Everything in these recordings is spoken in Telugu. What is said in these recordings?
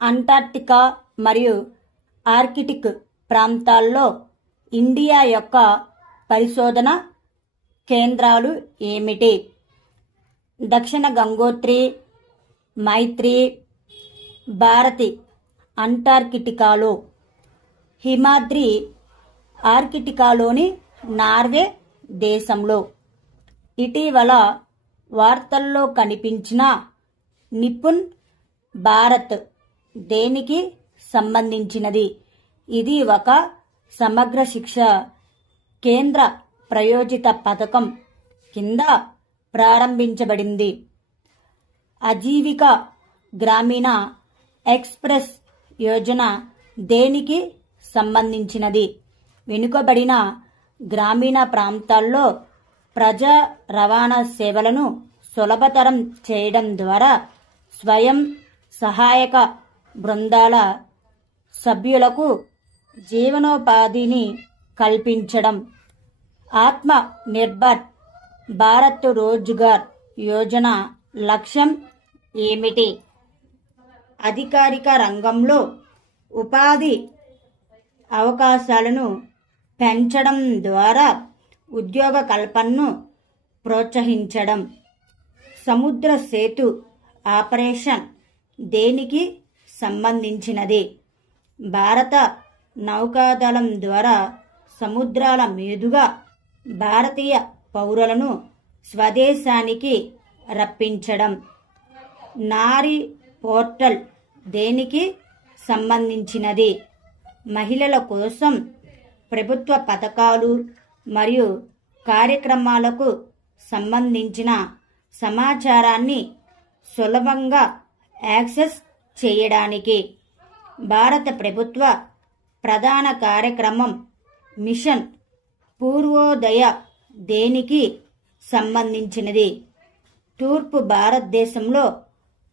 అంటార్క్టికా మరియు ఆర్కిటిక్ ప్రాంతాల్లో ఇండియా యొక్క పరిశోధన కేంద్రాలు ఏమిటి? దక్షిణ గంగోత్రి, మైత్రి, భారతి అంటార్కిటికాలో, హిమాద్రి ఆర్కిటికాలోని నార్వే దేశంలో. ఇటీవల వార్తల్లో కనిపించిన నిపుణ్ భారత్ దేనికి సంబంధించినది? ఇది ఒక సమగ్ర శిక్ష కేంద్ర ప్రయోజిత పథకం కింద ప్రారంభించబడింది. ఆజీవిక గ్రామీణ ఎక్స్ప్రెస్ యోజన దేనికి సంబంధించినది? వెనుకబడిన గ్రామీణ ప్రాంతాల్లో ప్రజా రవాణా సేవలను సులభతరం చేయడం ద్వారా స్వయం సహాయక బృందాల సభ్యులకు జీవనోపాధిని కల్పించడం. ఆత్మ నిర్భర్ భారత్ రోజ్గార్ యోజన లక్ష్యం ఏమిటి? అధికారిక రంగంలో ఉపాధి అవకాశాలను పెంచడం ద్వారా ఉద్యోగ కల్పనను ప్రోత్సహించడం. సముద్ర సేతు ఆపరేషన్ దేనికి సంబంధించినది? భారత నౌకాదళం ద్వారా సముద్రాల మీదుగా భారతీయ పౌరులను స్వదేశానికి రప్పించడం. నారీ పోర్టల్ దేనికి సంబంధించినది? మహిళల కోసం ప్రభుత్వ పథకాలు మరియు కార్యక్రమాలకు సంబంధించిన సమాచారాన్ని సులభంగా యాక్సెస్ చేయడానికి. భారత ప్రభుత్వ ప్రధాన కార్యక్రమం మిషన్ పూర్వోదయ దేనికి సంబంధించినది? తూర్పు భారతదేశంలో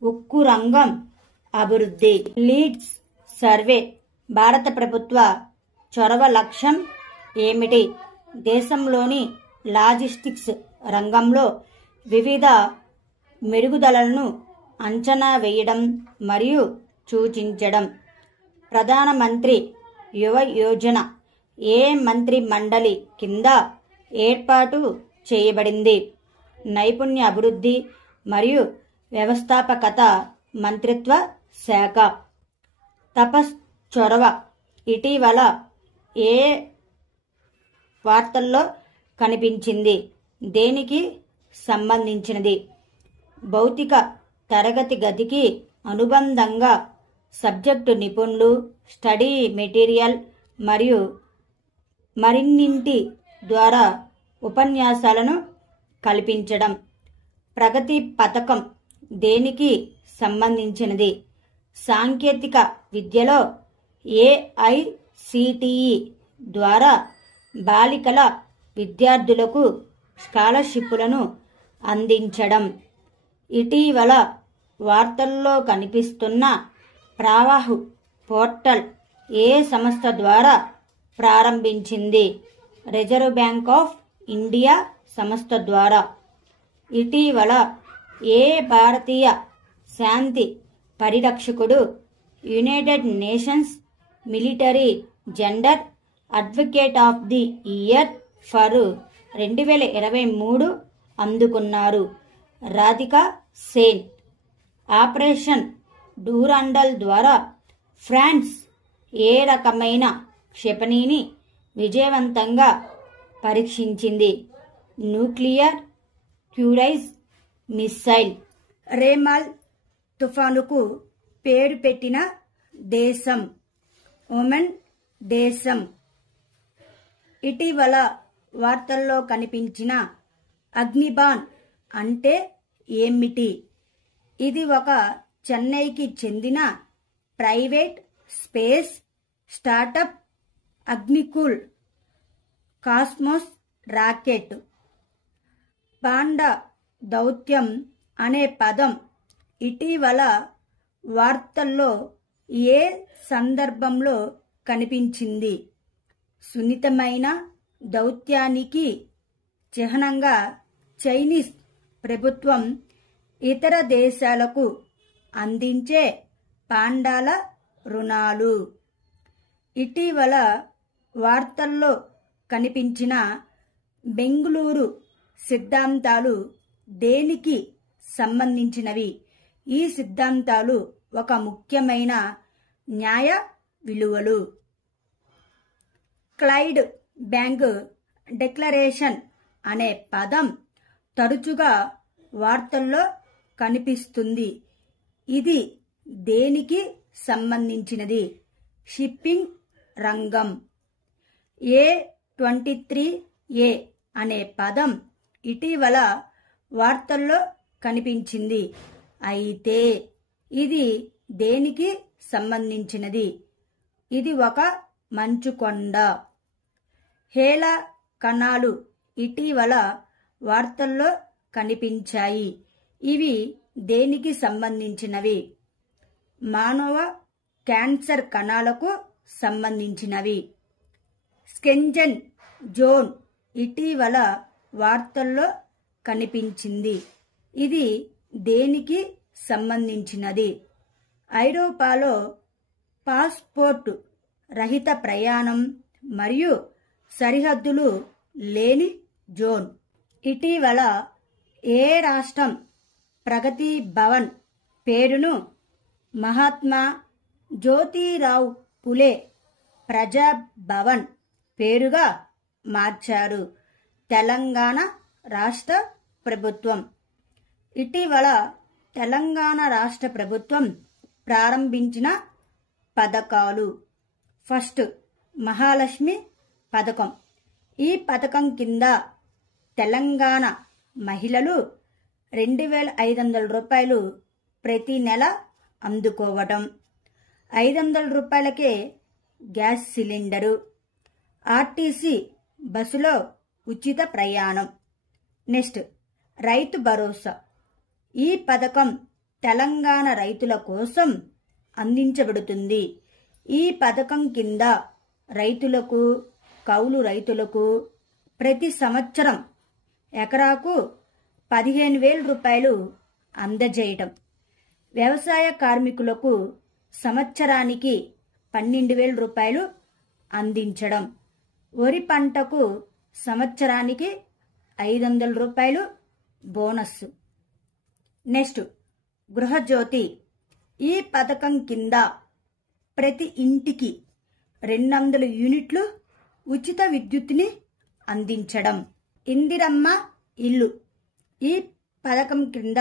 ఉక్కు రంగం అభివృద్ధి. లీడ్స్ సర్వే భారత ప్రభుత్వ చొరవ లక్ష్యం ఏమిటి? దేశంలోని లాజిస్టిక్స్ రంగంలో వివిధ మెరుగుదలలను అంచనా వేయడం మరియు సూచించడం. ప్రధానమంత్రి యువ యోజన ఏ మంత్రి మండలి కింద ఏర్పాటు చేయబడింది? నైపుణ్య అభివృద్ధి మరియు వ్యవస్థాపకత మంత్రిత్వ శాఖ. తపస్ చొరవ ఇటీవల ఏ వార్తల్లో కనిపించింది? దేనికి సంబంధించినది? భౌతిక తరగతి గదికి అనుబంధంగా సబ్జెక్టు నిపుణులు, స్టడీ మెటీరియల్ మరియు మరిన్నింటి ద్వారా ఉపన్యాసాలను కల్పించడం. ప్రగతి పథకం దేనికి సంబంధించినది? సాంకేతిక విద్యలో ఏఐసిటిఈ ద్వారా బాలికల విద్యార్థులకు స్కాలర్షిప్లను అందించడం. ఇటీవల వార్తల్లో కనిపిస్తున్న ప్రవాహ్ పోర్టల్ ఏ సంస్థ ద్వారా ప్రారంభించింది? రిజర్వ్ బ్యాంక్ ఆఫ్ ఇండియా సంస్థ ద్వారా. ఇటీవల ఏ భారతీయ శాంతి పరిరక్షకుడు United Nations military gender advocate of the year for 2023 అందుకున్నారు? రాధికా సేన్. ఆపరేషన్ డూరాండల్ ద్వారా ఫ్రాన్స్ ఏ రకమైన క్షిపణిని విజయవంతంగా పరీక్షించింది? Nuclear cruise missile. రేమాల్ తుఫానుకు పేరు పెట్టిన దేశం ఒమన్ దేశం. ఇటీవల వార్తల్లో కనిపించిన అగ్నిబాన్ అంటే ఏమిటి? ఇది ఒక చెన్నైకి చెందిన private space startup Agnikul Cosmos rocket. Panda దౌత్యం అనే పదం ఇటీవల వార్తల్లో ఏ సందర్భంలో కనిపించింది? సున్నితమైన దౌత్యానికి చిహ్నంగా చైనీస్ ప్రభుత్వం ఇతర దేశాలకు అందించే పాండాల రుణాలు. ఇటీవల వార్తల్లో కనిపించిన బెంగుళూరు సిద్ధాంతాలు దేనికి సంబంధించినవి? ఈ సిద్ధాంతాలు ఒక ముఖ్యమైన న్యాయ విలువలు. క్లైడ్ బ్యాంక్ డిక్లరేషన్ అనే పదం తరచుగా వార్తల్లో కనిపిస్తుంది. ఇది దేనికి సంబంధించినది? షిప్పింగ్ రంగం. A23A అనే పదం ఇటీవల వార్తల్లో కనిపించింది. అయితే ఇది దేనికి సంబంధించినది? ఇది ఒక మంచుకొండ. హేళ కణాలు ఇటీవల వార్తల్లో కనిపించాయి. ఇవి దేనికి సంబంధించినవి? మానవ క్యాన్సర్ కణాలకు సంబంధించినవి. స్కెంజన్ జోన్ ఇటీవల వార్తల్లో కనిపించింది. ఇది దేనికి సంబంధించినది? ఐరోపాలో పాస్పోర్టు రహిత ప్రయాణం మరియు సరిహద్దులు లేని జోన్. ఇటీవల ఏ రాష్ట్రం ప్రగతి భవన్ పేరును మహాత్మా జ్యోతిరావు పులే ప్రజా భవన్ పేరుగా మార్చారు? తెలంగాణ రాష్ట్ర ప్రభుత్వం. ఇటీవల తెలంగాణ రాష్ట్ర ప్రభుత్వం ప్రారంభించిన పథకాలు. ఫస్ట్, మహాలక్ష్మి పథకం. ఈ పథకం కింద తెలంగాణ మహిళలు 2500 రూపాయలు ప్రతి నెల అందుకోవటం. 500 రూపాయలకే గ్యాస్ సిలిండరు. ఆర్టీసీ బస్సులో ఉచిత ప్రయాణం. నెక్స్ట్, రైతు భరోసా. ఈ పథకం తెలంగాణ రైతుల కోసం అందించబడుతుంది. ఈ పథకం కింద రైతులకు, కౌలు రైతులకు ప్రతి సంవత్సరం ఎకరాకు 15,000 రూపాయలు అందజేయటం. వ్యవసాయ కార్మికులకు సంవత్సరానికి 12,000 రూపాయలు అందించడం. వరి పంటకు సంవత్సరానికి 500 రూపాయలు బోనస్. నెక్స్ట్, గృహజ్యోతి. ఈ పథకం కింద ప్రతి ఇంటికి 200 యూనిట్లు ఉచిత విద్యుత్తుని అందించడం. ఇందిరమ్మ ఇల్లు. ఈ పథకం కింద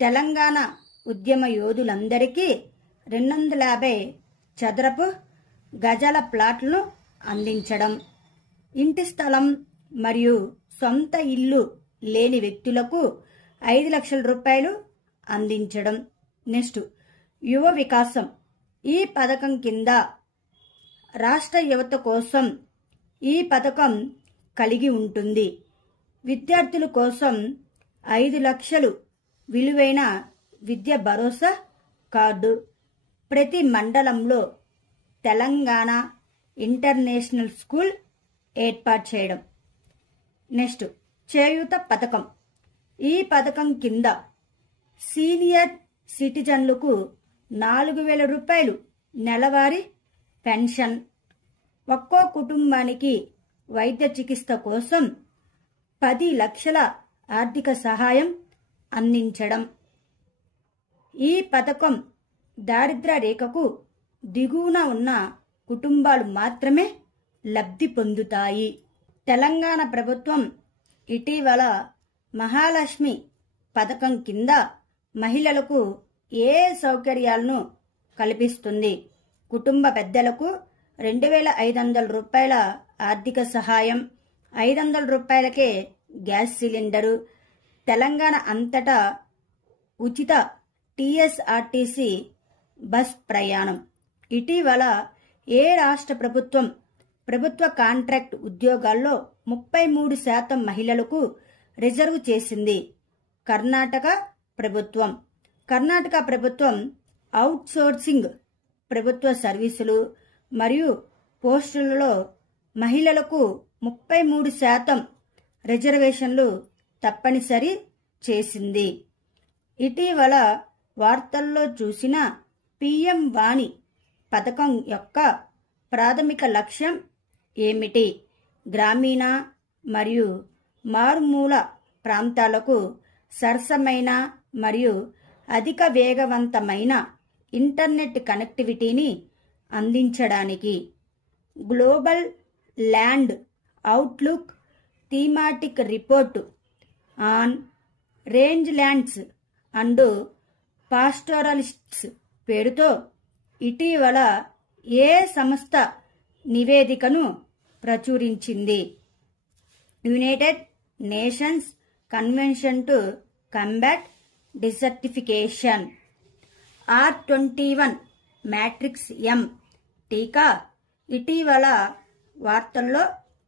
తెలంగాణ ఉద్యమ యోధులందరికీ 250 చదరపు గజాల ప్లాట్లను అందించడం. ఇంటి స్థలం మరియు సొంత ఇల్లు లేని వ్యక్తులకు 5 లక్షల రూపాయలు అందించడం. నెక్స్ట్, యువ వికాసం. ఈ పథకం కింద రాష్ట్ర యువత కోసం ఈ పథకం కలిగి ఉంటుంది. విద్యార్థుల కోసం 5 లక్షలు విలువైన విద్య భరోసా కార్డు. ప్రతి మండలంలో తెలంగాణ ఇంటర్నేషనల్ స్కూల్ ఏర్పాటు చేయడం. నెక్స్ట్, చేయూత పథకం. ఈ పథకం కింద సీనియర్ సిటిజన్లకు 4,000 రూపాయలు నెలవారీ పెన్షన్. ఒక్కో కుటుంబానికి వైద్య చికిత్స కోసం 10 లక్షల ఆర్థిక సహాయం అందించడం. ఈ పథకం దారిద్ర్య రేఖకు దిగువన ఉన్న కుటుంబాలు మాత్రమే లబ్ధి పొందుతాయి. తెలంగాణ ప్రభుత్వం ఇటీవల మహాలక్ష్మి పథకం కింద మహిళలకు ఏ సౌకర్యాలను కల్పిస్తుంది? కుటుంబ పెద్దలకు 2,500 రూపాయల ఆర్థిక సహాయం, 500 రూపాయలకే గ్యాస్ సిలిండరు, తెలంగాణ అంతటా ఉచిత TSRTC బస్ ప్రయాణం. ఇటీవల ఏ రాష్ట్ర ప్రభుత్వ కాంట్రాక్ట్ ఉద్యోగాల్లో 33% మహిళలకు రిజర్వ్ చేసింది? కర్ణాటక ప్రభుత్వం. కర్ణాటక ప్రభుత్వం అవుట్సోర్సింగ్ ప్రభుత్వ సర్వీసులు మరియు పోస్టులలో మహిళలకు 33% రిజర్వేషన్లు తప్పనిసరి చేసింది. ఇటీవల వార్తల్లో చూసిన పీఎం వాణి పథకం యొక్క ప్రాథమిక లక్ష్యం ఏమిటి? గ్రామీణ మరియు మారుమూల ప్రాంతాలకు సరసమైన మరియు అధిక వేగవంతమైన ఇంటర్నెట్ కనెక్టివిటీని అందించడానికి. Global land outlook thematic report on range lands and pastoralists పేరుతో ఇటీవల ఏ సంస్థ నివేదికను ప్రచురించింది? United Nations convention to combat desertification. R21 matrix M టీకా ఇటీవల వార్తల్లో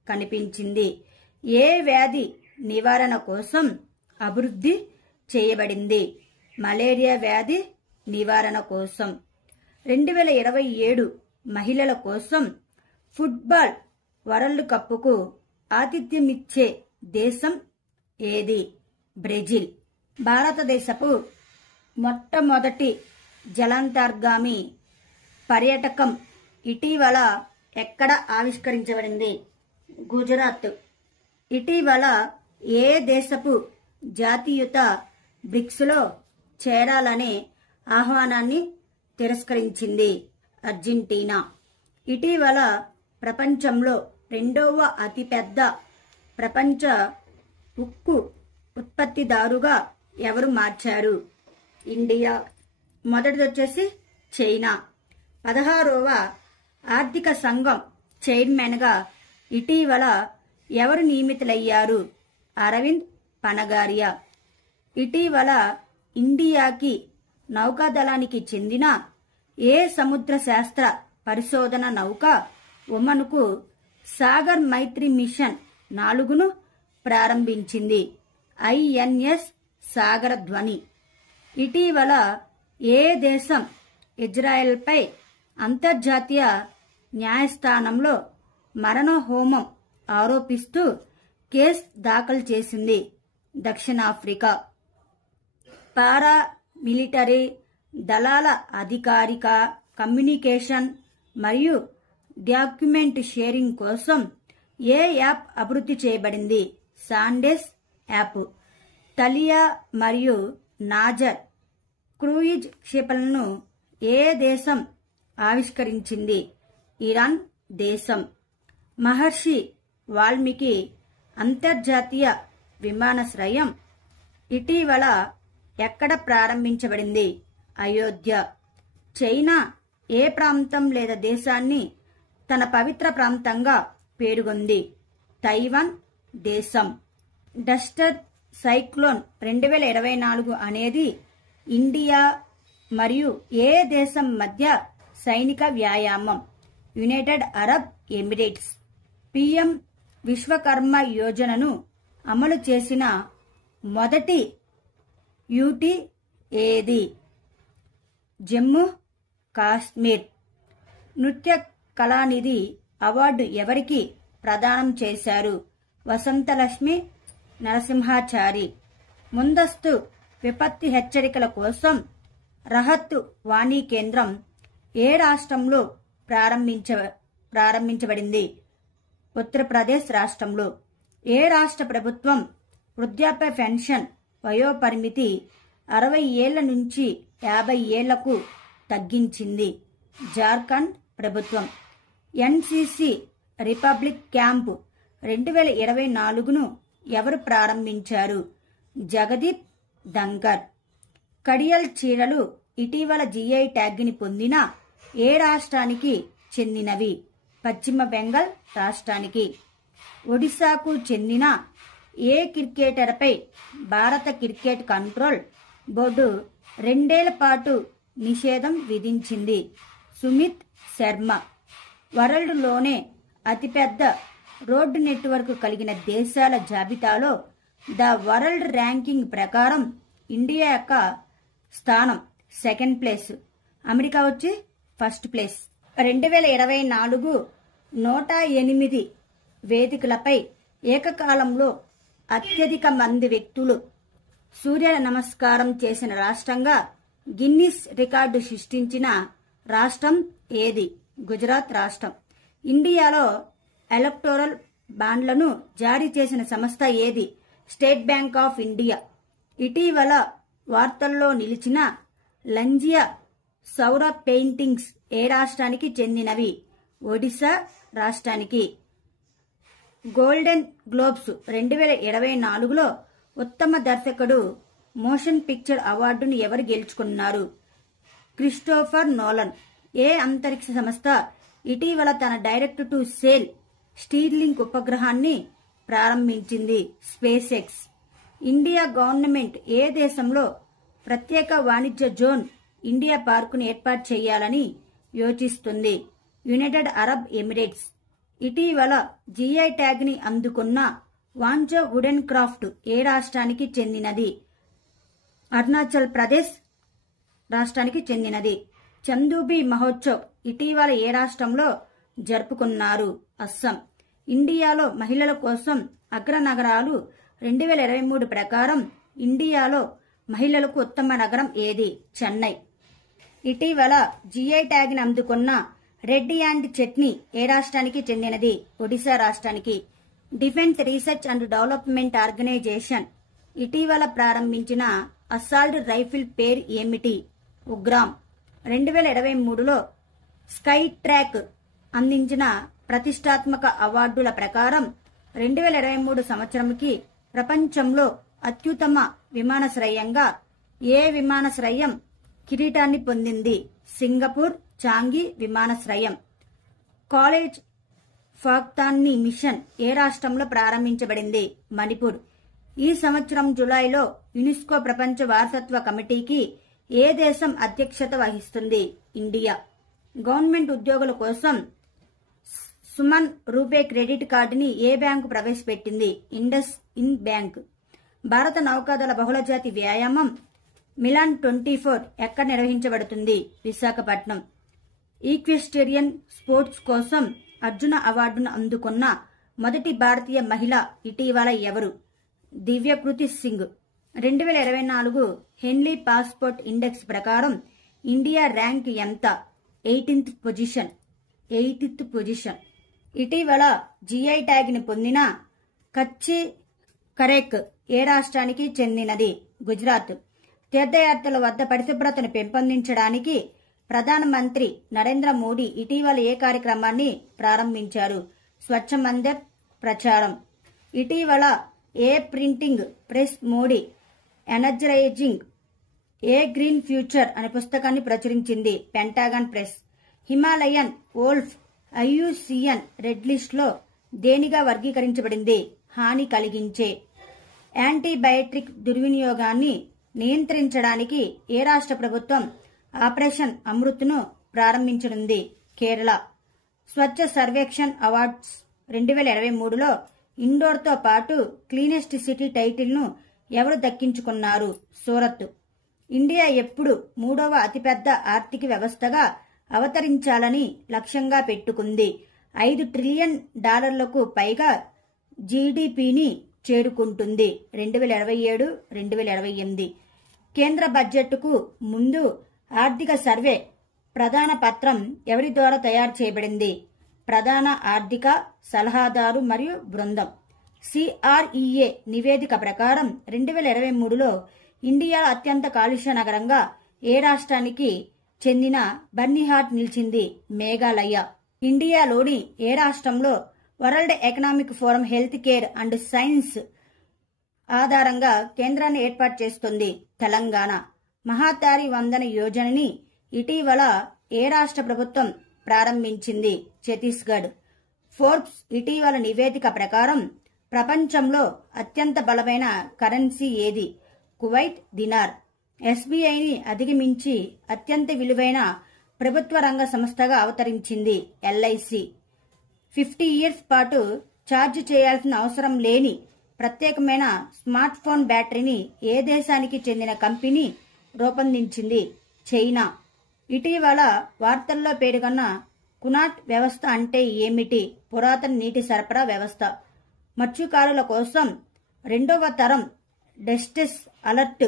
కనిపించింది. ఏ వ్యాధి నివారణ కోసం అభివృద్ధి చేయబడింది? మలేరియా వ్యాధి నివారణ కోసం. 2027 మహిళల కోసం ఫుట్బాల్ వరల్డ్ కప్కు ఆతిథ్యమిచ్చే దేశం ఏది? బ్రెజిల్. భారతదేశపు మొట్టమొదటి జలాంతర్గామి పర్యాటకం ఇటీవల ఎక్కడ ఆవిష్కరించబడింది? గుజరాత్. ఇటీవల ఏ దేశపు జాతీయత బ్రిక్స్లో చేరాలనే ఆహ్వానాన్ని తిరస్కరించింది? అర్జెంటీనా. ఇటీవల ప్రపంచంలో రెండవ అతిపెద్ద ప్రపంచ ఉక్కు ఉత్పత్తిదారుగా ఎవరు మార్చారు? ఇండియా. మొదటిది వచ్చేసి చైనా. 16వ ఆర్థిక సంఘం చైర్మన్గా ఇటీవల ఎవరు నియమితులయ్యారు? అరవింద్ పనగారియా. ఇటీవల ఇండియాకి నౌకాదళానికి చెందిన ఏ సముద్ర శాస్త్ర పరిశోధన నౌక ఒమన్కు సాగర్ మైత్రి మిషన్ 4ను ప్రారంభించింది? INS సాగర ధ్వని. ఇటీవల ఏ దేశం ఇజ్రాయెల్పై అంతర్జాతీయ న్యాయస్థానంలో మరణహోమం ఆరోపిస్తూ కేసు దాఖలు చేసింది? దక్షిణాఫ్రికా. పారా మిలిటరీ దళాల అధికారిక కమ్యూనికేషన్ మరియు డాక్యుమెంట్ షేరింగ్ కోసం ఏ యాప్ అభివృద్ధి చేయబడింది? సాండెస్ యాప్. తలియా మరియు నాజర్ క్రూయిజ్ క్షిపణులను ఏ దేశం ఆవిష్కరించింది? ఇరాన్ దేశం. మహర్షి వాల్మీకి అంతర్జాతీయ విమానాశ్రయం ఇటీవల ఎక్కడ ప్రారంభించబడింది? అయోధ్య. చైనా ఏ ప్రాంతం లేదా దేశాన్ని తన పవిత్ర ప్రాంతంగా పేర్కొంది? తైవాన్ దేశం. డస్టర్ సైక్లోన్ 2024 అనేది ఇండియా మరియు ఏ దేశం మధ్య సైనిక వ్యాయామం? United Arab Emirates. PM Vishwakarma యోజనను అమలు చేసిన మొదటి యూటీ ఏది? జమ్మూ కాశ్మీర్. నృత్య కళానిధి అవార్డు ఎవరికి ప్రదానం చేశారు? వసంతలక్ష్మి నరసింహాచారి. ముందస్తు విపత్తి హెచ్చరికల కోసం రహత్ వాణి కేంద్రం ఏ రాష్ట్రంలో ప్రారంభించబడింది? ఉత్తరప్రదేశ్ రాష్ట్రంలో. ఏ రాష్ట్ర ప్రభుత్వం వృద్ధాప్య పెన్షన్ వయోపరిమితి 60 ఏళ్ల నుంచి 50 ఏళ్లకు తగ్గించింది? జార్ఖండ్ ప్రభుత్వం. ఎన్సిసి రిపబ్లిక్ క్యాంప్ 2024ను ఎవరు ప్రారంభించారు? జగదీప్ ధంకర్. కడియల్ చీరలు ఇటీవల GI ట్యాగ్ని పొందిన ఏ రాష్ట్రానికి చెందినవి? పశ్చిమ బెంగాల్ రాష్ట్రానికి. ఒడిశాకు చెందిన ఏ క్రికెటర్పై భారత క్రికెట్ కంట్రోల్ బోర్డు 2 ఏళ్ల పాటు నిషేధం విధించింది? సుమిత్ శర్మ. వరల్డ్లోనే అతిపెద్ద రోడ్డు నెట్వర్క్ కలిగిన దేశాల జాబితాలో ద వరల్డ్ ర్యాంకింగ్ ప్రకారం ఇండియా యొక్క స్థానం 2nd ప్లేస్, అమెరికా వచ్చి 1st ప్లేస్. 2024 108 వేదికలపై ఏకకాలంలో అత్యధిక మంది వ్యక్తులు సూర్య నమస్కారం చేసిన రాష్ట్రంగా గిన్నిస్ రికార్డు సృష్టించిన రాష్ట్రం ఏది? గుజరాత్ రాష్ట్రం. ఇండియాలో ఎలక్టోరల్ బాండ్లను జారీ చేసిన సంస్థ ఏది? State bank of India. ఇటీవల వార్తల్లో నిలిచిన లంజియా సౌర పెయింటింగ్స్ ఏ రాష్ట్రానికి చెందినవి? ఒడిశా రాష్ట్రానికి. గోల్డెన్ గ్లోబ్స్ 2024లో ఉత్తమ దర్శకుడు మోషన్ పిక్చర్ అవార్డును ఎవరు గెలుచుకున్నారు? Christopher Nolan. ఏ అంతరిక్ష సంస్థ ఇటీవల తన డైరెక్ట్ టు సేల్ స్టీర్లింక్ ఉపగ్రహాన్ని ప్రారంభించింది? SpaceX. ఇండియా గవర్నమెంట్ ఏ దేశంలో ప్రత్యేక వాణిజ్య జోన్ ఇండియా పార్కును ఏర్పాటు చేయాలని యోచిస్తుంది? United Arab Emirates. ఇటీవల జిఐ ట్యాగ్ ని అందుకున్న వాంజో వుడెన్ క్రాఫ్ట్ ఏ రాష్ట్రానికి చెందినది? అరుణాచల్ ప్రదేశ్ రాష్ట్రానికి చెందినది. చందూబి మహోత్సవ్ ఇటీవల ఏ రాష్ట్రంలో జరుపుకున్నారు? అస్సాం. ఇండియాలో మహిళల కోసం అగ్రనగరాలు 2023 ప్రకారం ఇండియాలో మహిళలకు ఉత్తమ నగరం ఏది? చెన్నై. ఇటీవల జిఐ ట్యాగ్ ని అందుకున్న రెడ్డి అండ్ చట్నీ ఏ రాష్ట్రానికి చెందినది? ఒడిశా రాష్ట్రానికి. Defence research and development organisation ఇటీవల ప్రారంభించిన అసాల్ట్ రైఫిల్ పేరు ఏమిటి? ఉగ్రామ్. 2023లో స్కై ట్రాక్ అందించిన ప్రతిష్టాత్మక అవార్డుల ప్రకారం 2023 సంవత్సరంకి ప్రపంచంలో అత్యుత్తమ విమానాశ్రయంగా ఏ విమానాశ్రయం కిరీటాన్ని పొందింది? సింగపూర్ చాంగి విమానాశ్రయం. కాలేజ్ ఫాక్తాన్ని మిషన్ ఏ రాష్ట్రంలో ప్రారంభించబడింది? మణిపూర్. ఈ సంవత్సరం జూలైలో యునెస్కో ప్రపంచ వారసత్వ కమిటీకి ఏ దేశం అధ్యక్షత వహిస్తుంది? ఇండియా. గవర్నమెంట్ ఉద్యోగుల కోసం సుమన్ రూపే క్రెడిట్ కార్డుని ఏ బ్యాంకు ప్రవేశపెట్టింది? IndusInd bank. భారత నౌకాదళ బహుళజాతి వ్యాయామం మిలాన్ 24 ఎక్కడ నిర్వహించబడుతుంది? విశాఖపట్నం. ఈక్వెస్టేరియన్ స్పోర్ట్స్ కోసం అర్జున అవార్డును అందుకున్న మొదటి భారతీయ మహిళ ఇటీవల ఎవరు? దివ్యకృతి సింగ్. 2024 హెన్లీ పాస్పోర్ట్ ఇండెక్స్ ప్రకారం ఇండియా ర్యాంక్ ఎంత? 18th position. ఇటీవల జిఐ ట్యాగ్ ని పొందిన కచ్చి కరేక్ ఏ రాష్ట్రానికి చెందినది? గుజరాత్. తీర్థయాత్రల వద్ద పరిశుభ్రతను పెంపొందించడానికి ప్రధానమంత్రి నరేంద్ర మోడీ ఇటీవల ఏ కార్యక్రమాన్ని ప్రారంభించారు? స్వచ్ఛ మందిర్ ప్రచారం. ఇటీవల ఏ ప్రింటింగ్ ప్రెస్ మోడీ ఎనర్జైజింగ్ ఏ గ్రీన్ ఫ్యూచర్ అనే పుస్తకాన్ని ప్రచురించింది? Pentagon press. Himalayan wolf IUCN red list లో దేనిగా వర్గీకరించబడింది? హాని కలిగించే. యాంటీబయాటిక్ దుర్వినియోగాన్ని నియంత్రించడానికి ఏ రాష్ట్ర ప్రభుత్వం ఆపరేషన్ అమృత్ను ప్రారంభించనుంది? కేరళ. స్వచ్ఛ సర్వేక్షణ్ అవార్డ్స్ 2023లో ఇండోర్తో పాటు క్లీనెస్ట్ సిటీ టైటిల్ను ఎవరు దక్కించుకున్నారు? సూరత్. ఇండియా ఎప్పుడు 3వ అతిపెద్ద ఆర్థిక వ్యవస్థగా అవతరించాలని లక్ష్యంగా పెట్టుకుంది? $5 ట్రిలియన్ పైగా జీడీపీని చేరుకుంటుంది 2027-2028. కేంద్ర బడ్జెట్కు ముందు ఆర్థిక సర్వే ప్రధాన పత్రం ఎవరి ద్వారా తయారు చేయబడింది? ప్రధాన ఆర్థిక సలహాదారు మరియు బృందం. సిఆర్ఈఏ నివేదిక ప్రకారం 2023లో ఇండియా అత్యంత కాలుష్య నగరంగా ఏ రాష్ట్రానికి చెందిన బర్నిహాట్ నిలిచింది? మేఘాలయ. ఇండియాలోని ఏ రాష్ట్రంలో world economic forum health care and science ఆధారంగా కేంద్రాన్ని ఏర్పాటు చేస్తుంది? తెలంగాణ. మహాతారి వందన యోజనని ఇటీవల ఏ రాష్ట్ర ప్రభుత్వం ప్రారంభించింది? ఛత్తీస్గఢ్. ఫోర్బ్స్ ఇటీవల నివేదిక ప్రకారం ప్రపంచంలో అత్యంత బలమైన కరెన్సీ ఏది? Kuwait dinar. ఎస్బీఐని అధిగమించి అత్యంత విలువైన ప్రభుత్వ రంగ సంస్థగా అవతరించింది ఎల్ఐసి. 50 ఇయర్స్ పాటు ఛార్జ్ చేయాల్సిన అవసరం లేని ప్రత్యేకమైన స్మార్ట్ ఫోన్ బ్యాటరీని ఏ దేశానికి చెందిన కంపెనీ రూపొందించింది? చైనా. ఇటీవల వార్తల్లో పేరుగొన్న కునాట్ వ్యవస్థ అంటే ఏమిటి? పురాతన నీటి సరఫరా వ్యవస్థ. మత్స్యకారుల కోసం రెండవ తరం డిస్ట్రెస్ అలర్ట్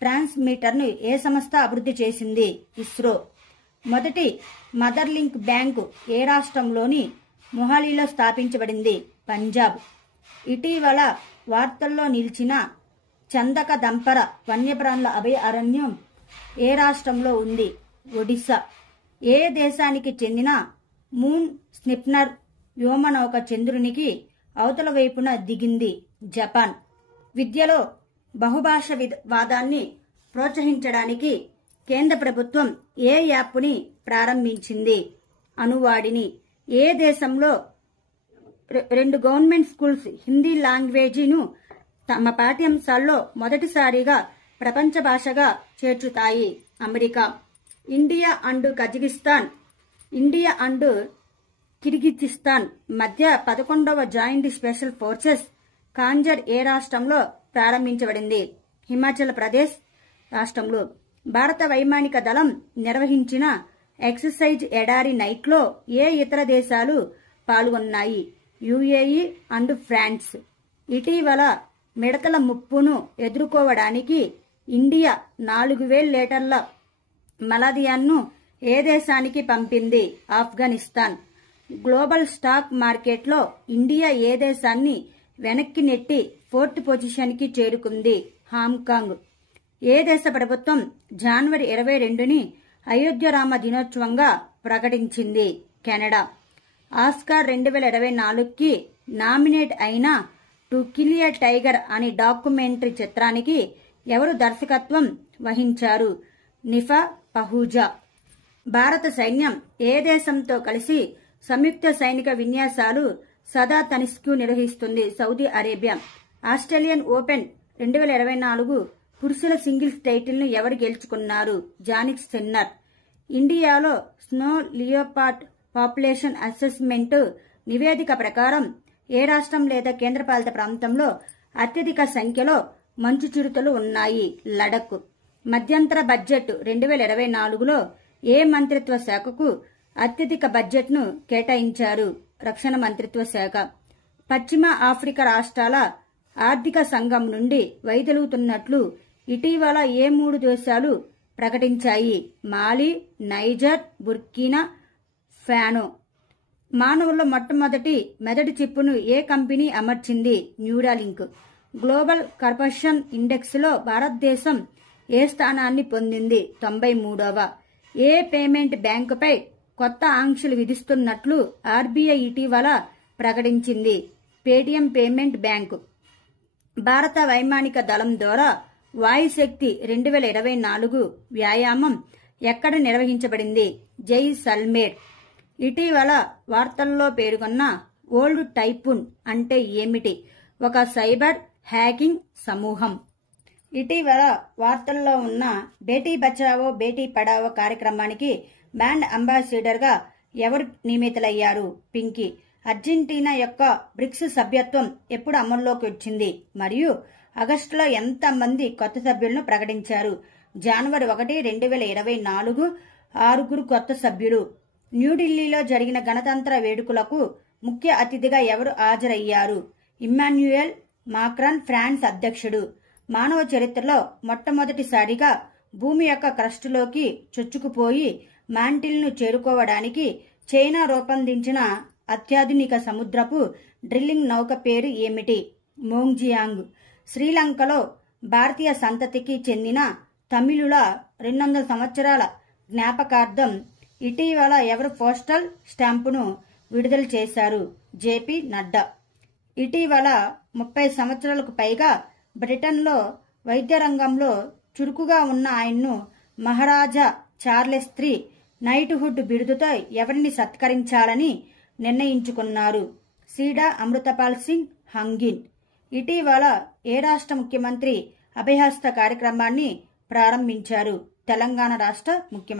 ట్రాన్స్మిటర్ను ఏ సంస్థ అభివృద్ధి చేసింది? ఇస్రో. మొదటి మదర్ లింక్ బ్యాంకు ఏ రాష్ట్రంలోని మొహాలీలో స్థాపించబడింది? పంజాబ్. ఇటీవల వార్తల్లో నిలిచిన చందక దంపర వన్యప్రాణుల అభయారణ్యం ఏ రాష్ట్రంలో ఉంది? ఒడిశా. ఏ దేశానికి చెందిన మూన్ స్నిప్నర్ వ్యోమనౌక చంద్రునికి అవతల వైపున దిగింది? జపాన్. విద్యలో బహుభాష వాదాన్ని ప్రోత్సహించడానికి కేంద్ర ప్రభుత్వం ఏ యాప్ని ప్రారంభించింది? అనువాడిని. ఏ దేశంలో 2 గవర్నమెంట్ స్కూల్స్ హిందీ లాంగ్వేజీను తమ పాఠ్యాంశాల్లో మొదటిసారిగా ప్రపంచ భాషగా చేర్చుతాయి? America. India and Kazakhstan, India and Kyrgyzstan మధ్య 11వ జాయింట్ స్పెషల్ ఫోర్సెస్ కాంజర్ ఏ రాష్ట్రంలో ప్రారంభించబడింది? హిమాచల్ ప్రదేశ్ రాష్ట్రంలో. భారత వైమానిక దళం నిర్వహించిన ఎక్సర్సైజ్ ఎడారి నైట్లో ఏ ఇతర దేశాలు పాల్గొన్నాయి? UAE and France. ఇటీవల మిడతల ముప్పును ఎదుర్కోవడానికి ఇండియా 4000 లీటర్ల మలాథియాన్ను ఏ దేశానికి పంపింది? ఆఫ్ఘనిస్తాన్. గ్లోబల్ స్టాక్ మార్కెట్లో ఇండియా ఏ దేశాన్ని వెనక్కి నెట్టి 4th పొజిషన్కి చేరుకుంది? హాంకాంగ్. ఏ దేశ ప్రభుత్వం జనవరి 22ని అయోధ్య రామ దినోత్సవంగా ప్రకటించింది? కెనడా. ఆస్కార్ 2024కి నామినేట్ అయిన టు కిల్ ఎ టైగర్ అనే డాక్యుమెంటరీ చిత్రానికి ఎవరు దర్శకత్వం వహించారు? నిఫా పహూజా. భారత సైన్యం ఏ దేశంతో కలిసి సంయుక్త సైనిక విన్యాసాలు సదా తనిస్కు నిర్వహిస్తుంది? Saudi Arabia. ఆస్ట్రేలియన్ ఓపెన్ 2024 పురుషుల సింగిల్స్ టైటిల్ను ఎవరు గెలుచుకున్నారు? Jannik sinner. ఇండియాలో స్నో లియోపార్డ్ పాపులేషన్ అసెస్మెంట్ నివేదిక ప్రకారం ఏ రాష్ట్రం లేదా కేంద్రపాలిత ప్రాంతంలో అత్యధిక సంఖ్యలో మంచు చిరుతలు ఉన్నాయి? లడక్. మధ్యంతర బడ్జెట్ 2024లో ఏ మంత్రిత్వ శాఖకు అత్యధిక బడ్జెట్ను కేటాయించారు? రక్షణ మంత్రిత్వ శాఖ. పశ్చిమ ఆఫ్రికా రాష్ట్రాల ఆర్థిక సంఘం నుండి వైదొలుగుతున్నట్లు ఇటీవల ఏ 3 దేశాలు ప్రకటించాయి? మాలి, నైజర్, బుర్కీనా ఫానో. మానవుల్లో మొట్టమొదటి మెదడు చిప్పును ఏ కంపెనీ అమర్చింది? న్యూరాలింక్. గ్లోబల్ కరప్షన్ ఇండెక్స్లో భారతదేశం ఏ స్థానాన్ని పొందింది? 93వ. ఏ పేమెంట్ బ్యాంకుపై కొత్త ఆంక్షలు విధిస్తున్నట్లు ఆర్బీఐ ఇటీవల ప్రకటించింది? Paytm payment bank. భారత వైమానిక దళం ద్వారా వాయుశక్తి 2024 వ్యాయామం ఎక్కడ నిర్వహించబడింది? జైసల్మేర్. ఇటీవల వార్తల్లో పేర్కొన్న ఓల్డ్ టైఫూన్ అంటే ఏమిటి? ఒక సైబర్ హ్యాకింగ్ సమూహం. ఇటీవల వార్తల్లో ఉన్న బేటీ బచావో బేటీ పడావో కార్యక్రమానికి బ్రాండ్ అంబాసిడర్గా ఎవరు నియమితులయ్యారు? పింకీ. అర్జెంటీనా యొక్క బ్రిక్స్ సభ్యత్వం ఎప్పుడు అమల్లోకి వచ్చింది మరియు ఆగస్టులో ఎంత మంది కొత్త సభ్యులను ప్రకటించారు? జనవరి 1, 2024 6 కొత్త సభ్యులు. న్యూఢిల్లీలో జరిగిన గణతంత్ర వేడుకలకు ముఖ్య అతిథిగా ఎవరు హాజరయ్యారు? ఇమ్మాన్యుయల్ మాక్రాన్ ఫ్రాన్స్ అధ్యక్షుడు. మానవ చరిత్రలో మొట్టమొదటిసారిగా భూమి యొక్క క్రస్టులోకి చొచ్చుకుపోయి మాంటిల్ను చేరుకోవడానికి చైనా రూపొందించిన అత్యాధునిక సముద్రపు డ్రిల్లింగ్ నౌక పేరు ఏమిటి? మోంగ్జియాంగ్. శ్రీలంకలో భారతీయ సంతతికి చెందిన తమిళుల 200 సంవత్సరాల జ్ఞాపకార్థం ఇటీవల ఎవరు పోస్టల్ స్టాంపును విడుదల చేశారు? జేపీ నడ్డా. ఇటీవల 30 సంవత్సరాలకు పైగా బ్రిటన్లో వైద్య రంగంలో చురుకుగా ఉన్న ఆయన్ను మహారాజా చార్లెస్ III నైట్హుడ్ బిరుదుతో ఎవరిని సత్కరించాలని నిర్ణయించుకున్నారు? సీడా అమృతపాల్ సింగ్ హంగిన్. ఇటీవల ఏ రాష్ట్ర ముఖ్యమంత్రి అభయహస్త కార్యక్రమాన్ని ప్రారంభించారు? తెలంగాణ రాష్ట్ర ముఖ్యమంత్రి.